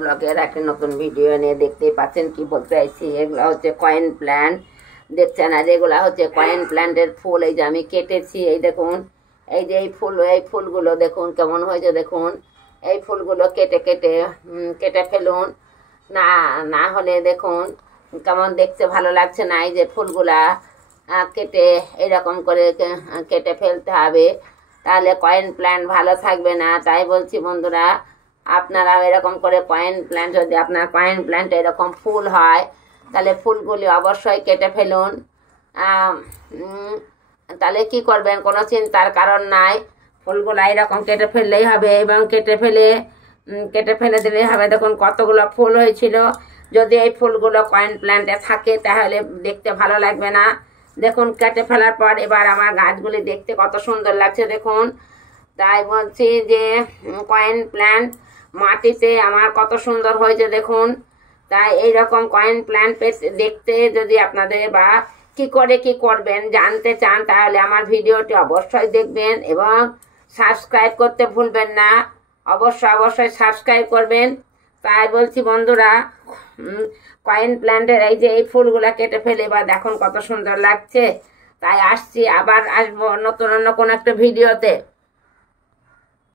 ব্লগের একটা নতুন ভিডিও নিয়ে দেখতেই পাচ্ছেন কি বলতে চাইছি। এগুলো হচ্ছে কয়েন প্ল্যান্ট, দেখছেন? আর এগুলা হচ্ছে কয়েন প্ল্যান্টের ফুল। এই যে আমি কেটেছি, এই দেখুন, এই যে এই ফুলগুলো দেখুন কেমন হয়েছে। দেখুন এই ফুলগুলো কেটে কেটে কেটে ফেলুন, না না হলে দেখুন কেমন দেখতে ভালো লাগছে না। এই যে ফুলগুলা কেটে এরকম করে কেটে ফেলতে হবে, তাহলে কয়েন প্ল্যান্ট ভালো থাকবে না। তাই বলছি বন্ধুরা, আপনারাও এরকম করে কয়েন প্ল্যান্ট, যদি আপনার কয়েন প্ল্যান্ট এরকম ফুল হয় তাহলে ফুলগুলি অবশ্যই কেটে ফেলুন। তাহলে কি করবেন, কোনো চিন্তার কারণ নাই। ফুলগুলো এরকম কেটে ফেললেই হবে এবং কেটে ফেলে দিলেই হবে। দেখুন কতগুলো ফুল হয়েছিল। যদি এই ফুলগুলো কয়েন প্ল্যান্টে থাকে তাহলে দেখতে ভালো লাগবে না। দেখুন কেটে ফেলার পর এবার আমার গাছগুলি দেখতে কত সুন্দর লাগছে দেখুন। তাই বলছি যে কয়েন প্ল্যান্ট মাটিতে আমার কত সুন্দর হয়েছে দেখুন। তাই এইরকম কয়েন প্ল্যান্ট দেখতে যদি আপনাদের বা কি করে কি করবেন জানতে চান, তাহলে আমার ভিডিওটি অবশ্যই দেখবেন এবং সাবস্ক্রাইব করতে ভুলবেন না। অবশ্যই সাবস্ক্রাইব করবেন। তাই বলছি বন্ধুরা, কয়েন প্ল্যান্টের এই যে এই ফুলগুলা কেটে ফেলে বা দেখুন কত সুন্দর লাগছে। তাই আবার আসবো নতুন অন্য কোনো একটা ভিডিওতে।